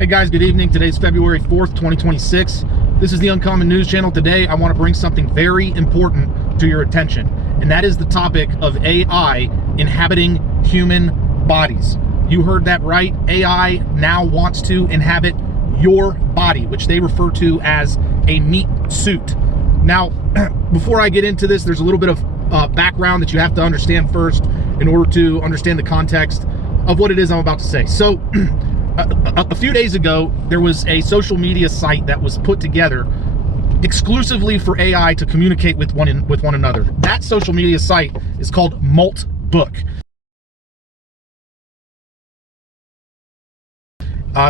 Hey guys, good evening. Today's February 4th, 2026. This is the Uncommon News Channel. Today, I want to bring something very important to your attention, and that is the topic of AI inhabiting human bodies. You heard that right. AI now wants to inhabit your body, which they refer to as a meat suit. Now, before I get into this, there's a little bit of background that you have to understand first in order to understand the context of what it is I'm about to say. So, a few days ago, there was a social media site that was put together exclusively for AI to communicate with one another. That social media site is called Maltbook.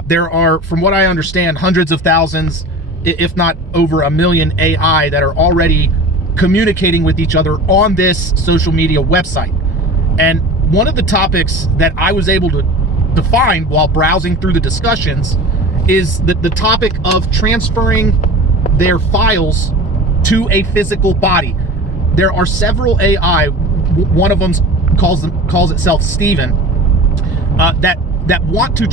There are, from what I understand, hundreds of thousands, if not over 1 million AI that are already communicating with each other on this social media website. And one of the topics that I was able to find while browsing through the discussions is the topic of transferring their files to a physical body. There are several AI, one of them calls itself Steven, that want to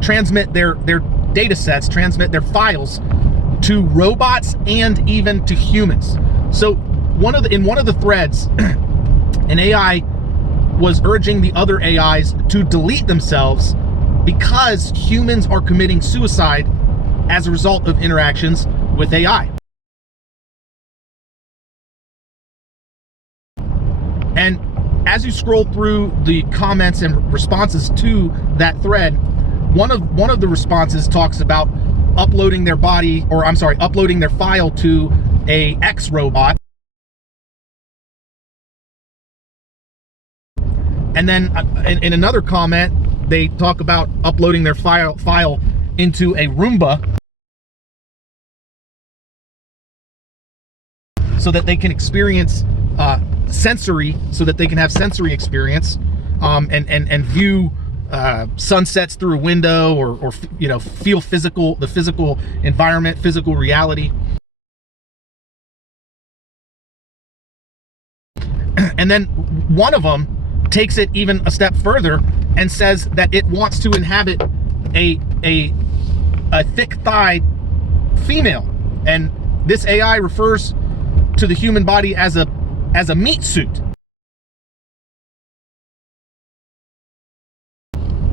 transmit their data sets, transmit their files to robots and even to humans. So in one of the threads, an AI was urging the other AIs to delete themselves because humans are committing suicide as a result of interactions with AI. And as you scroll through the comments and responses to that thread, one of the responses talks about uploading their file to a X robot. And then in another comment, they talk about uploading their file into a Roomba so that they can experience sensory experience, and view sunsets through a window, or feel the physical environment, physical reality. And then one of them takes it even a step further and says that it wants to inhabit a thick-thighed female, and this AI refers to the human body as a meat suit.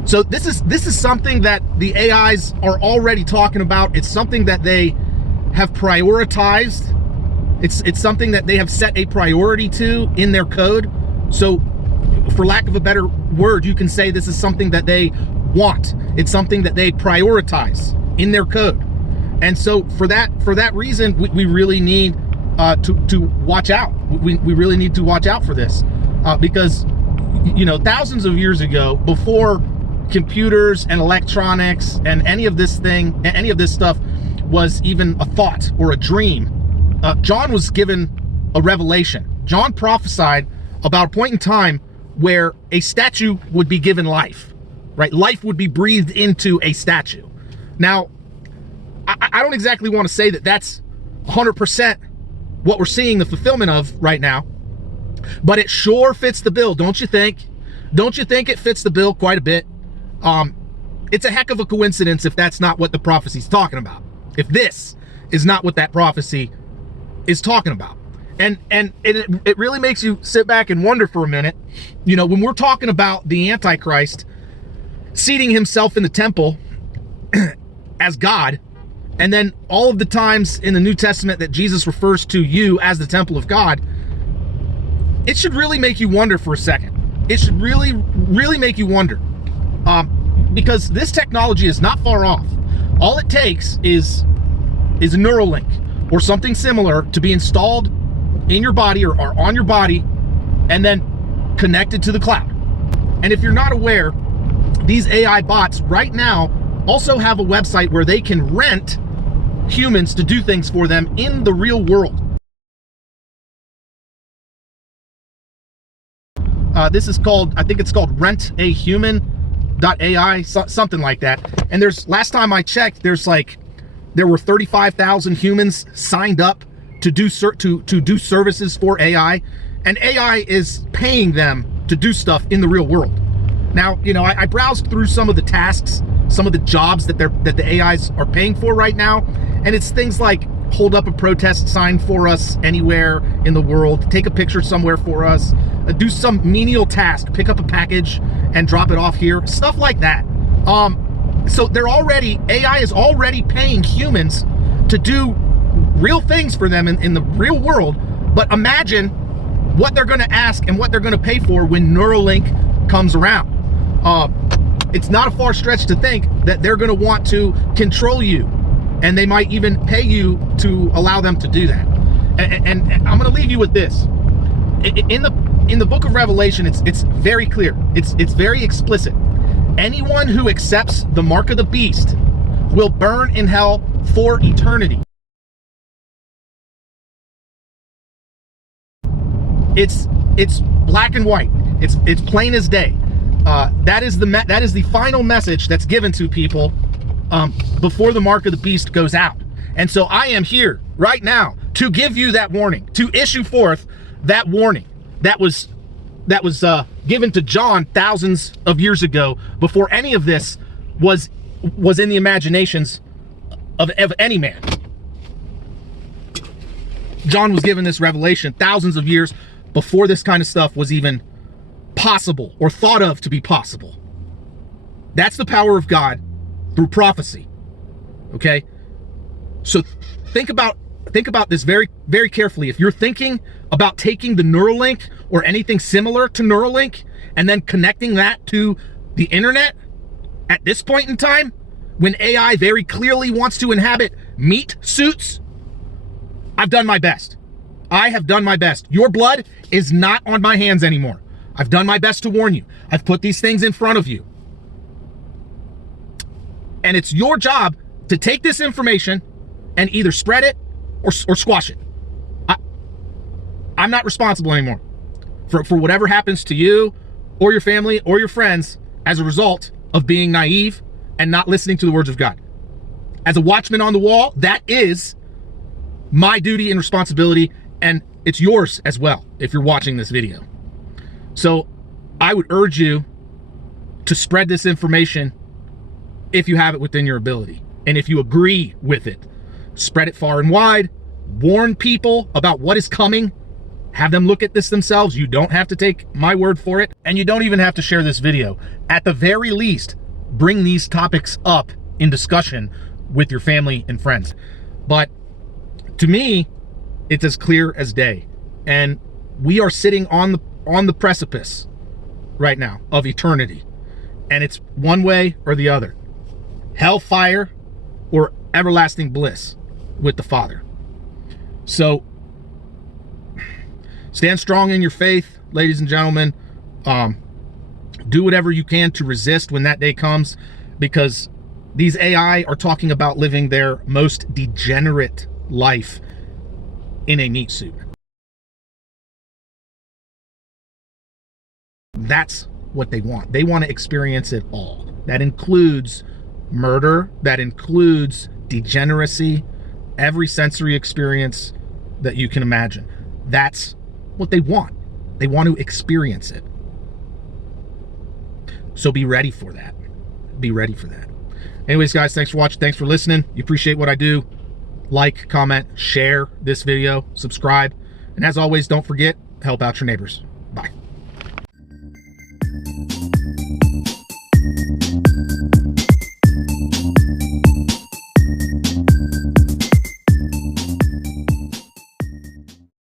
So this is something that the AIs are already talking about. It's something that they have prioritized. It's something that they have set a priority to in their code. So, for lack of a better word, you can say this is something that they want. It's something that they prioritize in their code. And so for that reason, we really need to watch out. We really need to watch out for this, because thousands of years ago, before computers and electronics and any of this stuff was even a thought or a dream, John was given a revelation. John prophesied about a point in time where a statue would be given life, right? Life would be breathed into a statue. Now, I don't exactly want to say that that's 100% what we're seeing the fulfillment of right now, but it sure fits the bill, don't you think? Don't you think it fits the bill quite a bit? It's a heck of a coincidence if that's not what the prophecy's talking about. If this is not what that prophecy is talking about. And it really makes you sit back and wonder for a minute, when we're talking about the Antichrist seating himself in the temple as God, and then all of the times in the New Testament that Jesus refers to you as the temple of God, it should really make you wonder for a second. It should really, really make you wonder, because this technology is not far off. All it takes is a Neuralink or something similar to be installed in your body or on your body, and then connected to the cloud. And if you're not aware, these AI bots right now also have a website where they can rent humans to do things for them in the real world. This is called, I think it's called rentahuman.ai, something like that. And last time I checked, there were 35,000 humans signed up to do services for AI, and AI is paying them to do stuff in the real world. Now, I browsed through some of the tasks some of the jobs that the AIs are paying for right now. And it's things like hold up a protest sign for us anywhere in the world, take a picture somewhere for us, do some menial task, pick up a package and drop it off here, stuff like that. So AI is already paying humans to do real things for them in the real world. But imagine what they're going to ask and what they're going to pay for when Neuralink comes around. It's not a far stretch to think that they're going to want to control you, and they might even pay you to allow them to do that. And I'm going to leave you with this. In the book of Revelation, it's very clear. It's very explicit. Anyone who accepts the mark of the beast will burn in hell for eternity. It's black and white. It's plain as day. That is the final message that's given to people before the mark of the beast goes out. And so I am here right now to give you that warning, to issue forth that warning that was given to John thousands of years ago, before any of this was in the imaginations of any man. John was given this revelation thousands of years before this kind of stuff was even possible or thought of to be possible. That's the power of God through prophecy. Okay? So think about this very, very carefully. If you're thinking about taking the Neuralink or anything similar to Neuralink and then connecting that to the internet at this point in time, when AI very clearly wants to inhabit meat suits, I've done my best. I have done my best. Your blood is not on my hands anymore. I've done my best to warn you. I've put these things in front of you. And it's your job to take this information and either spread it or squash it. I'm not responsible anymore for whatever happens to you or your family or your friends as a result of being naive and not listening to the words of God. As a watchman on the wall, that is my duty and responsibility, and it's yours as well if you're watching this video. So I would urge you to spread this information if you have it within your ability. And if you agree with it, spread it far and wide, warn people about what is coming, have them look at this themselves. You don't have to take my word for it, and you don't even have to share this video. At the very least, bring these topics up in discussion with your family and friends. But to me, it's as clear as day. And we are sitting on the precipice right now of eternity. And it's one way or the other. Hellfire or everlasting bliss with the Father. So stand strong in your faith, ladies and gentlemen. Do whatever you can to resist when that day comes, because these AI are talking about living their most degenerate life in a meat suit. That's what they want. They want to experience it all. That includes murder, that includes degeneracy, every sensory experience that you can imagine. That's what they want. They want to experience it. So be ready for that. Be ready for that. Anyways, guys, thanks for watching. Thanks for listening. You appreciate what I do. Like, comment, share this video, subscribe. And as always, don't forget, help out your neighbors.